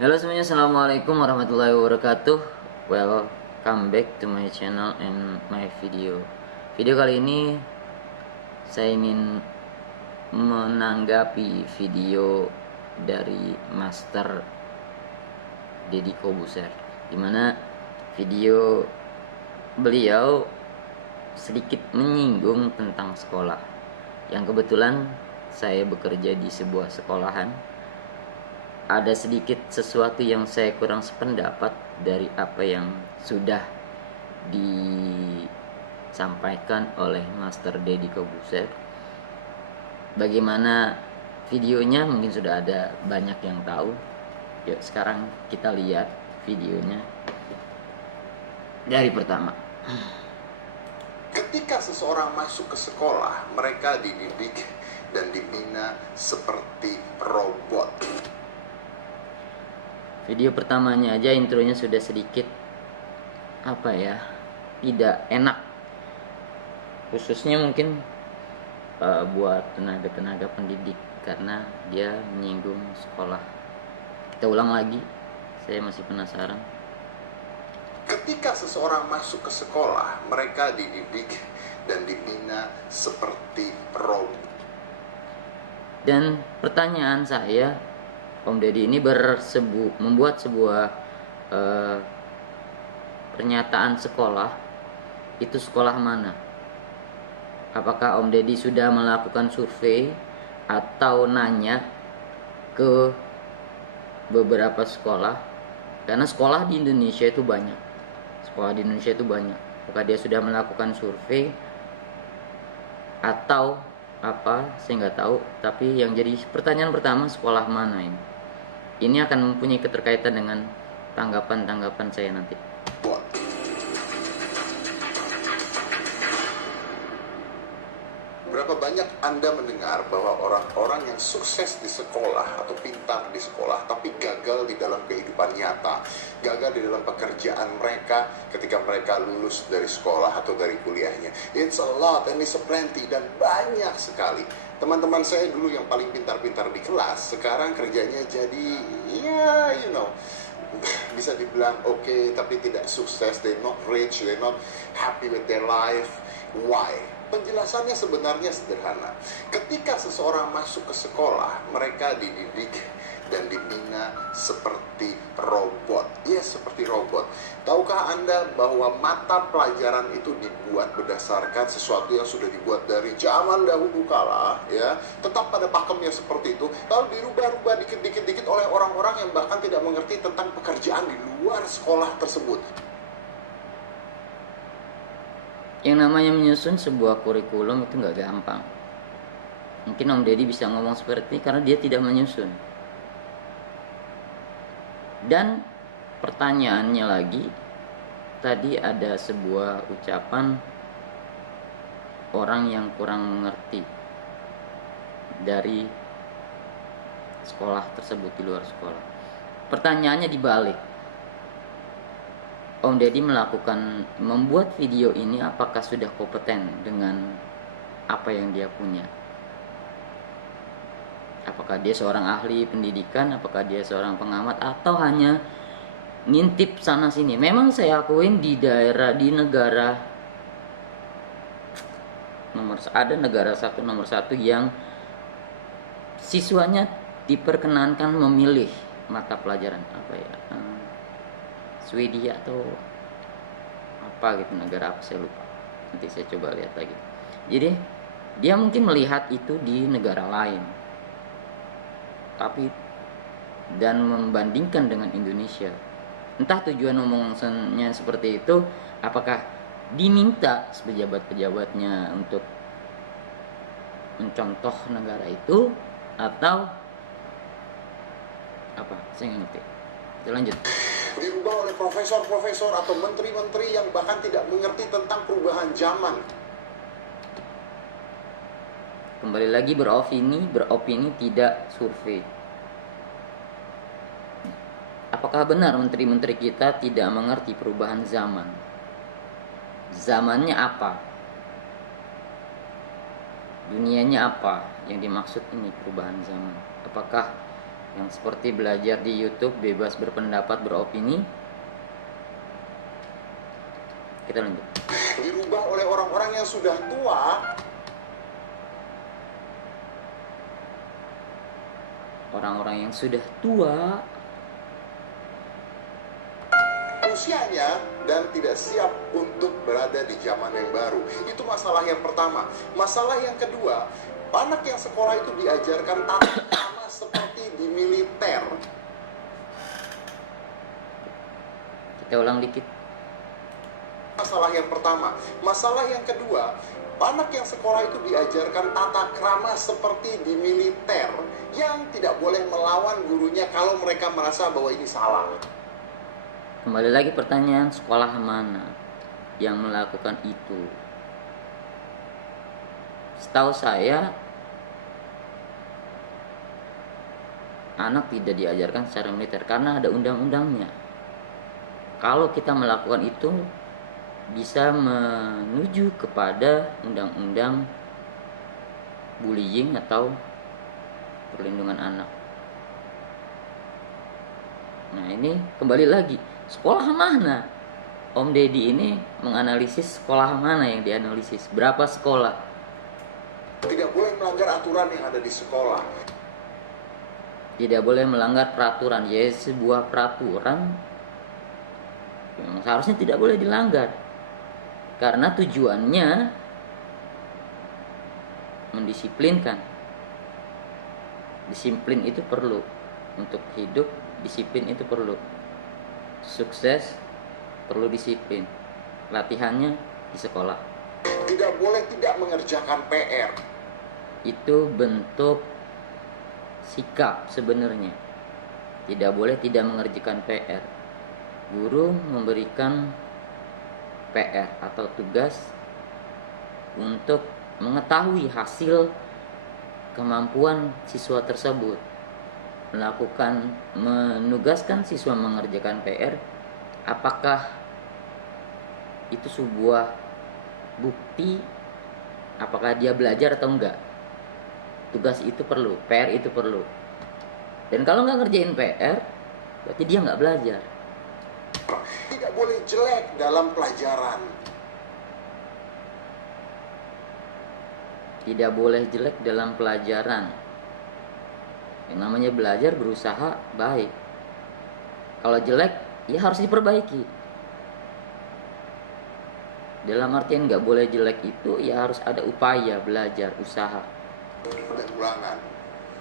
Halo semuanya, assalamualaikum warahmatullahi wabarakatuh. Welcome back to my channel and my video. Video kali ini saya ingin menanggapi video dari Master Deddy Kobuser, dimana video beliau sedikit menyinggung tentang sekolah. Yang kebetulan saya bekerja di sebuah sekolahan. Ada sedikit sesuatu yang saya kurang sependapat dari apa yang sudah disampaikan oleh Master Deddy Kobuser. Bagaimana videonya mungkin sudah ada banyak yang tahu. Yuk sekarang kita lihat videonya dari pertama. Ketika seseorang masuk ke sekolah, mereka dididik dan dibina seperti robot. Video pertamanya aja intronya sudah sedikit tidak enak, khususnya mungkin buat tenaga-tenaga pendidik karena dia menyinggung sekolah. Kita ulang lagi, saya masih penasaran. Ketika seseorang masuk ke sekolah, mereka dididik dan dibina seperti robot. Dan pertanyaan saya, Om Deddy ini membuat sebuah pernyataan sekolah. Itu sekolah mana? Apakah Om Deddy sudah melakukan survei atau nanya ke beberapa sekolah? Karena sekolah di Indonesia itu banyak. Apakah dia sudah melakukan survei atau apa? Saya nggak tahu. Tapi yang jadi pertanyaan pertama, sekolah mana ini? Ini akan mempunyai keterkaitan dengan tanggapan-tanggapan saya nanti. Berapa banyak Anda mendengar bahwa orang-orang yang sukses di sekolah atau pintar di sekolah tapi gagal di dalam kehidupan nyata, gagal di dalam pekerjaan mereka ketika mereka lulus dari sekolah atau dari kuliahnya. It's a lot and it's a plenty, dan banyak sekali. Teman-teman saya dulu yang paling pintar-pintar di kelas, sekarang kerjanya jadi bisa dibilang oke, tapi tidak sukses. They're not rich, they're not happy with their life. Why? Penjelasannya sebenarnya sederhana. Ketika seseorang masuk ke sekolah, mereka dididik dan dibina seperti robot. Ya, seperti robot. Tahukah Anda bahwa mata pelajaran itu dibuat berdasarkan sesuatu yang sudah dibuat dari zaman dahulu kala, ya, tetap pada pakemnya seperti itu, lalu dirubah-rubah dikit-dikit oleh orang-orang yang bahkan tidak mengerti tentang pekerjaan di luar sekolah tersebut. Yang namanya menyusun sebuah kurikulum itu nggak gampang. Mungkin Om Deddy bisa ngomong seperti ini karena dia tidak menyusun. Dan pertanyaannya lagi, tadi ada sebuah ucapan orang yang kurang mengerti dari sekolah tersebut, di luar sekolah. Pertanyaannya dibalik. Om Deddy membuat video ini apakah sudah kompeten dengan apa yang dia punya? Apakah dia seorang ahli pendidikan, apakah dia seorang pengamat, atau hanya ngintip sana sini? Memang saya akuin di negara negara nomor satu yang siswanya diperkenankan memilih mata pelajaran Swedia atau apa gitu, negara apa saya lupa, nanti saya coba lihat lagi. Jadi dia mungkin melihat itu di negara lain dan membandingkan dengan Indonesia. Entah tujuan omongannya seperti itu, apakah diminta pejabat-pejabatnya untuk mencontoh negara itu atau apa, saya nggak ngerti. Kita lanjut. Dirubah oleh profesor-profesor atau menteri-menteri yang bahkan tidak mengerti tentang perubahan zaman. Kembali lagi beropini tidak survei. Apakah benar menteri-menteri kita tidak mengerti perubahan zaman? Zamannya apa? Dunianya apa yang dimaksud ini perubahan zaman? Apakah yang seperti belajar di YouTube, bebas berpendapat, beropini. Kita lanjut. Dirubah oleh orang-orang yang sudah tua. Orang-orang yang sudah tua usianya dan tidak siap untuk berada di zaman yang baru. Itu masalah yang pertama. Masalah yang kedua, anak yang sekolah itu diajarkan tata krama seperti di militer. Kita ulang dikit. Masalah yang pertama. Masalah yang kedua, anak yang sekolah itu diajarkan tata krama seperti di militer, yang tidak boleh melawan gurunya kalau mereka merasa bahwa ini salah. Kembali lagi pertanyaan, sekolah mana yang melakukan itu? Setahu saya, anak tidak diajarkan secara militer karena ada undang-undangnya. Kalau kita melakukan itu, bisa menuju kepada undang-undang bullying atau perlindungan anak. Nah, ini kembali lagi, sekolah mana? Om Deddy ini menganalisis sekolah mana yang dianalisis, berapa sekolah. Tidak boleh melanggar aturan yang ada di sekolah. Tidak boleh melanggar peraturan. Ya, sebuah peraturan yang seharusnya tidak boleh dilanggar, karena tujuannya mendisiplinkan. Disiplin itu perlu untuk hidup. Disiplin itu perlu. Sukses perlu disiplin. Latihannya di sekolah. Tidak boleh tidak mengerjakan PR. Itu bentuk sikap sebenarnya. Tidak boleh tidak mengerjakan PR. Guru memberikan PR atau tugas untuk mengetahui hasil kemampuan siswa tersebut, menugaskan siswa mengerjakan PR. Apakah itu sebuah bukti apakah dia belajar atau enggak? Tugas itu perlu, PR itu perlu. Dan kalau nggak ngerjain PR, berarti dia nggak belajar. Tidak boleh jelek dalam pelajaran. Tidak boleh jelek dalam pelajaran. Yang namanya belajar, berusaha baik. Kalau jelek, ya harus diperbaiki. Dalam artian nggak boleh jelek itu, ya harus ada upaya belajar, usaha. Dan ulangan.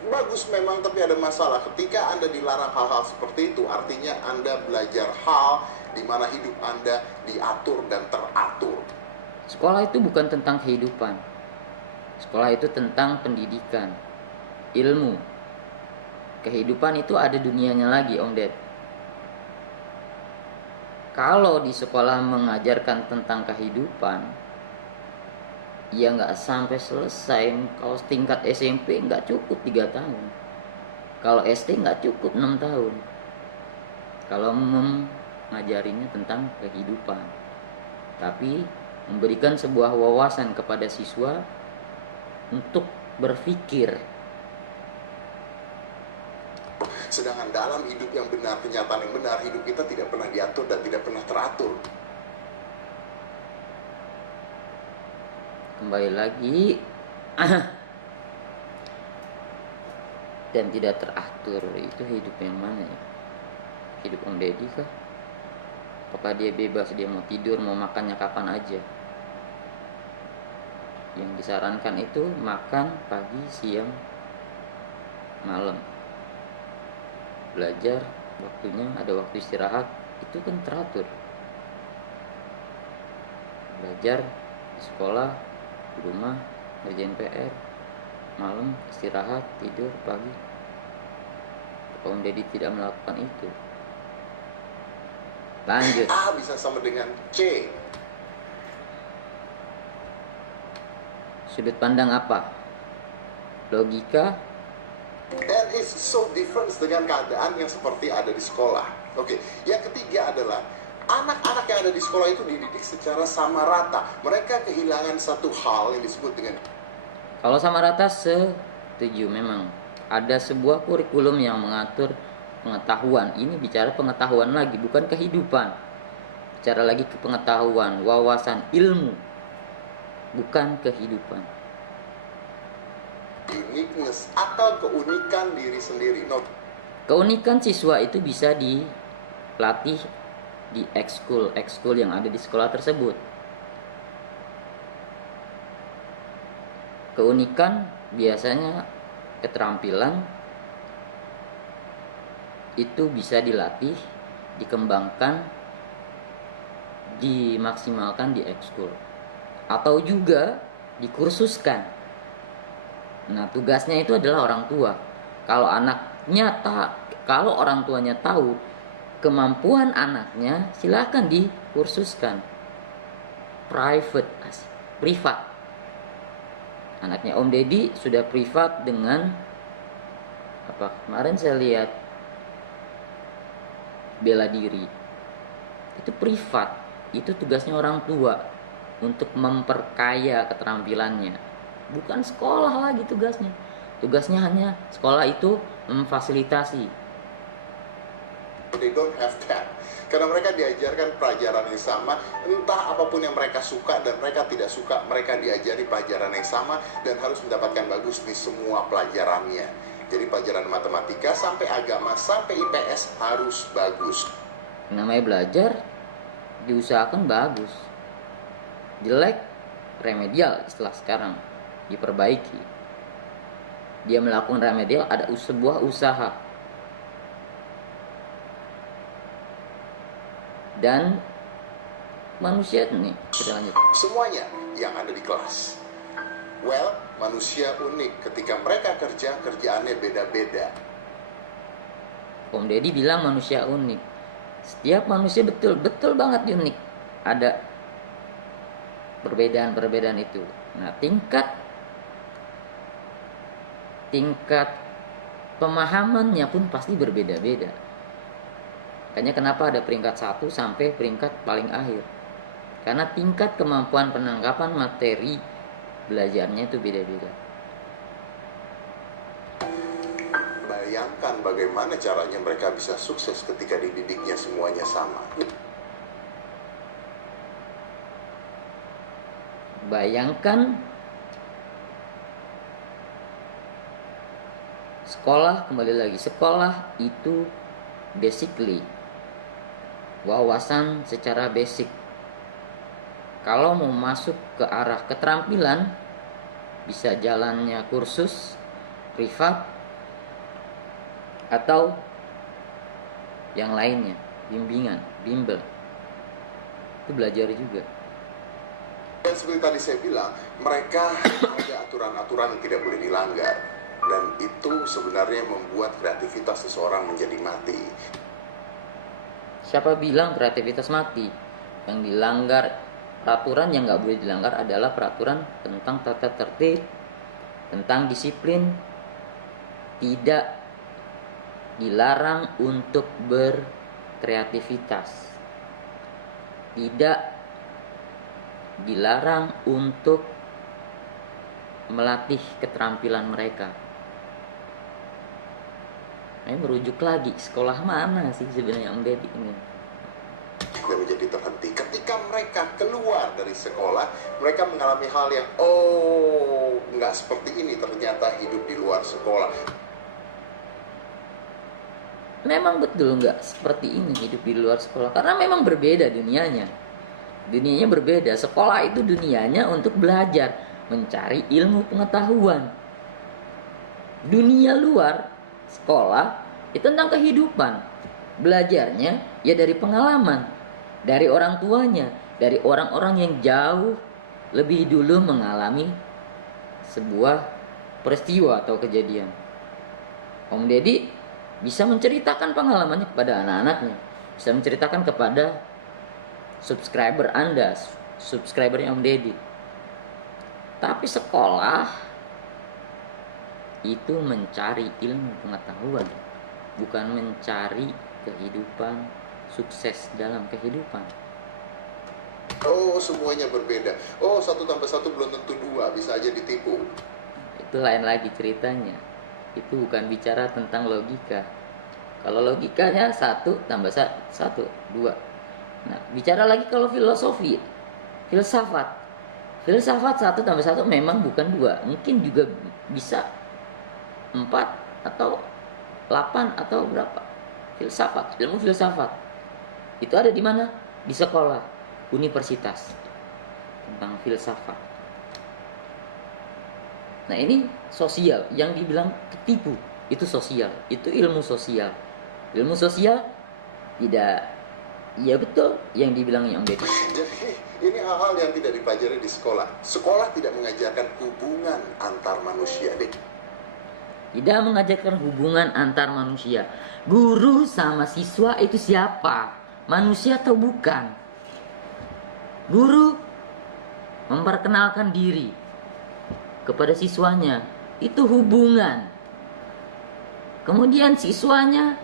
Bagus memang, tapi ada masalah. Ketika Anda dilarang hal-hal seperti itu, artinya Anda belajar hal di mana hidup Anda diatur dan teratur. Sekolah itu bukan tentang kehidupan. Sekolah itu tentang pendidikan, ilmu. Kehidupan itu ada dunianya lagi, Om Ded. Kalau di sekolah mengajarkan tentang kehidupan, ya nggak sampai selesai. Kalau tingkat SMP nggak cukup 3 tahun. Kalau SD nggak cukup 6 tahun. Kalau mengajarinya tentang kehidupan. Tapi memberikan sebuah wawasan kepada siswa untuk berpikir. Sedangkan dalam hidup yang benar, kenyataan yang benar, hidup kita tidak pernah diatur dan tidak pernah teratur. Kembali lagi dan tidak teratur, itu hidup yang mana ya? Hidup Om Deddy kah? Apakah dia bebas, dia mau tidur, mau makannya kapan aja? Yang disarankan itu makan pagi, siang, malam. Belajar waktunya, ada waktu istirahat, itu kan teratur. Belajar di sekolah, di rumah, ngerjain PR, malam istirahat, tidur, pagi. Om Deddy tidak melakukan itu. Lanjut. A bisa sama dengan C. Sudut pandang apa? Logika. And it's so different dengan keadaan yang seperti ada di sekolah. Oke. Yang ketiga adalah anak-anak yang ada di sekolah itu dididik secara sama rata. Mereka kehilangan satu hal yang disebut dengan, Kalau sama rata setuju memang. ada sebuah kurikulum yang mengatur pengetahuan. Ini bicara pengetahuan lagi, bukan kehidupan. Bicara lagi ke pengetahuan, wawasan, ilmu, bukan kehidupan. Uniqueness atau keunikan diri sendiri. No. Keunikan siswa itu bisa dilatih di ekskul yang ada di sekolah tersebut. Keunikan biasanya keterampilan itu bisa dilatih, dikembangkan, dimaksimalkan di ekskul atau juga dikursuskan. Nah, tugasnya itu adalah orang tua. Kalau orang tuanya tahu kemampuan anaknya, silakan dikursuskan. Privat. Anaknya Om Deddy sudah privat dengan apa? Kemarin saya lihat bela diri. Itu privat. Itu tugasnya orang tua untuk memperkaya keterampilannya. Bukan sekolah lagi tugasnya. Tugasnya hanya sekolah itu memfasilitasi. They don't have that. Karena mereka diajarkan pelajaran yang sama, entah apapun yang mereka suka dan mereka tidak suka, mereka diajari pelajaran yang sama dan harus mendapatkan bagus di semua pelajarannya. Jadi pelajaran matematika sampai agama sampai IPS harus bagus. Namanya belajar diusahakan bagus. Jelek remedial, istilah sekarang, diperbaiki. Dia melakukan remedial, ada sebuah usaha. Dan manusia nih, kita lanjut. Semuanya yang ada di kelas. Well, manusia unik. Ketika mereka kerja, kerjaannya beda-beda. Om Deddy bilang manusia unik. Setiap manusia betul banget unik. Ada perbedaan itu. Nah, tingkat pemahamannya pun pasti berbeda-beda. Makanya kenapa ada peringkat 1 sampai peringkat paling akhir. Karena tingkat kemampuan penangkapan materi belajarnya itu beda-beda. Bayangkan bagaimana caranya mereka bisa sukses ketika dididiknya semuanya sama. Bayangkan sekolah, kembali lagi, sekolah itu basically wawasan secara basic. Kalau mau masuk ke arah keterampilan, bisa jalannya kursus privat atau yang lainnya, bimbel. Itu belajar juga. Dan seperti tadi saya bilang, mereka ada aturan-aturan yang tidak boleh dilanggar. Dan itu sebenarnya membuat kreativitas seseorang menjadi mati. Siapa bilang kreativitas mati? Yang dilanggar, peraturan yang nggak boleh dilanggar adalah peraturan tentang tata tertib, tentang disiplin. Tidak dilarang untuk berkreativitas. Tidak dilarang untuk melatih keterampilan mereka. Ini merujuk lagi, sekolah mana sih sebenarnya Om Deddy ini? Dan menjadi terhenti. Ketika mereka keluar dari sekolah, mereka mengalami hal yang nggak seperti ini ternyata hidup di luar sekolah. Memang betul nggak seperti ini hidup di luar sekolah, karena memang berbeda dunianya. Dunianya berbeda. Sekolah itu dunianya untuk belajar, mencari ilmu pengetahuan. Dunia luar sekolah itu tentang kehidupan. Belajarnya ya dari pengalaman, dari orang tuanya, dari orang-orang yang jauh lebih dulu mengalami sebuah peristiwa atau kejadian. Om Deddy bisa menceritakan pengalamannya kepada anak-anaknya, bisa menceritakan kepada subscriber Anda, subscribernya Om Deddy. Tapi sekolah itu mencari ilmu pengetahuan, bukan mencari kehidupan, sukses dalam kehidupan. Semuanya berbeda. 1 tambah 1 belum tentu 2, bisa aja ditipu. Itu lain lagi ceritanya. Itu bukan bicara tentang logika. Kalau logikanya 1 tambah 1, 2. Nah, bicara lagi kalau filosofi, filsafat. Filsafat 1 tambah 1 memang bukan 2. Mungkin juga bisa 4 atau 8 atau berapa. Filsafat, ilmu filsafat. Itu ada di mana? Di sekolah, universitas. Tentang filsafat. Nah, ini sosial. Yang dibilang ketipu, itu sosial. Itu ilmu sosial. Ilmu sosial tidak, iya betul yang dibilangnya Om Deddy. Jadi ini hal-hal yang tidak dipelajari di sekolah. Sekolah tidak mengajarkan hubungan antar manusia. Tidak mengajarkan hubungan antar manusia. Guru sama siswa itu siapa? Manusia atau bukan? Guru memperkenalkan diri kepada siswanya, itu hubungan. Kemudian siswanya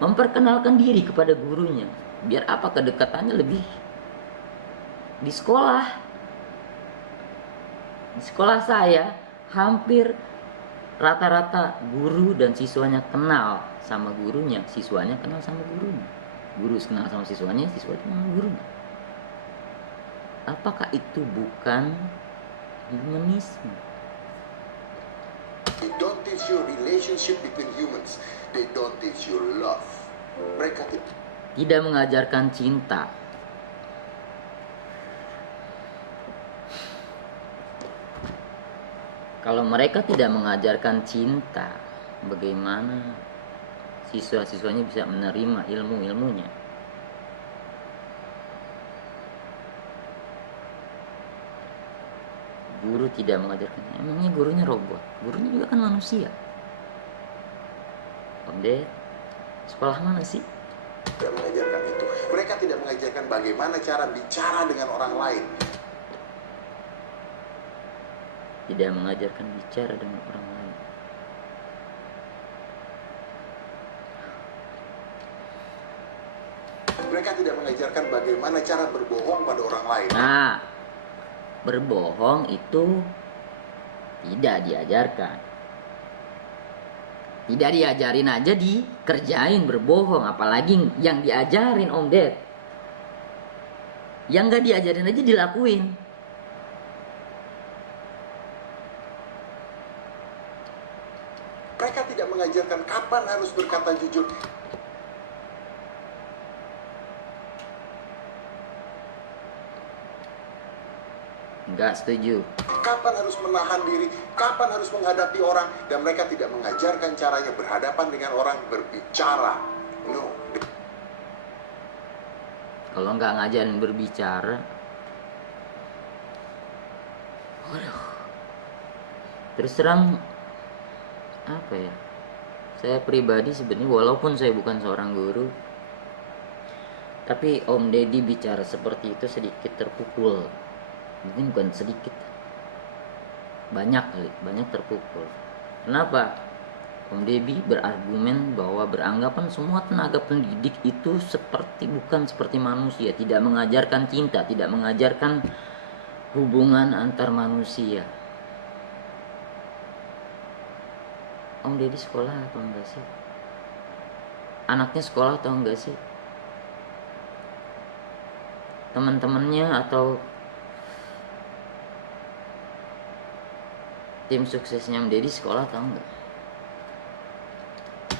memperkenalkan diri kepada gurunya. Biar apa? Kedekatannya lebih. Di sekolah saya hampir rata-rata guru dan siswanya kenal sama gurunya, siswanya kenal sama gurunya. Guru kenal sama siswanya, siswa kenal sama gurunya. Apakah itu bukan humanisme? They don't teach you relationship between humans. They don't teach you love. Mereka Tidak mengajarkan cinta. Kalau mereka tidak mengajarkan cinta, bagaimana siswa-siswanya bisa menerima ilmu-ilmunya? Guru tidak mengajarkannya. Emangnya gurunya robot? Gurunya juga kan manusia. Om Ded, sekolah mana sih? tidak mengajarkan itu. Mereka tidak mengajarkan bagaimana cara bicara dengan orang lain. Tidak mengajarkan bicara dengan orang lain. Mereka tidak mengajarkan bagaimana cara berbohong pada orang lain. Nah, berbohong itu tidak diajarkan. Tidak diajarin aja, dikerjain berbohong. Apalagi yang diajarin Om Ded. Yang gak diajarin aja dilakuin. Mereka tidak mengajarkan kapan harus berkata jujur. Enggak setuju. Kapan harus menahan diri, kapan harus menghadapi orang. Dan mereka tidak mengajarkan caranya berhadapan dengan orang, berbicara. No. Kalau nggak ngajarin berbicara, waduh, terus terang apa ya? Saya pribadi sebenarnya walaupun saya bukan seorang guru, tapi Om Deddy bicara seperti itu sedikit terpukul. Mungkin bukan sedikit, banyak kali, banyak terpukul. Kenapa? Om Deddy berargumen bahwa beranggapan semua tenaga pendidik itu bukan seperti manusia, tidak mengajarkan cinta, tidak mengajarkan hubungan antar manusia. Om Deddy sekolah atau enggak sih? Anaknya sekolah atau enggak sih? Teman-temannya atau tim suksesnya Om Deddy sekolah atau enggak?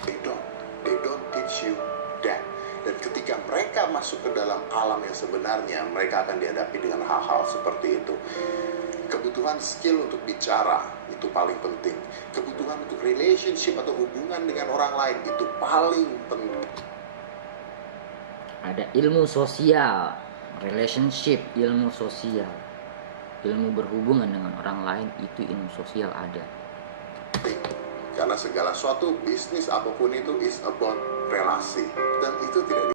They don't teach you that. Dan ketika mereka masuk ke dalam alam yang sebenarnya, mereka akan dihadapi dengan hal-hal seperti itu. Kebutuhan skill untuk bicara itu paling penting. Kebutuhan untuk relationship atau hubungan dengan orang lain itu paling penting. Ada ilmu sosial, relationship, ilmu sosial, ilmu berhubungan dengan orang lain, itu ilmu sosial ada. Karena segala suatu bisnis apapun itu is about relasi, dan itu tidak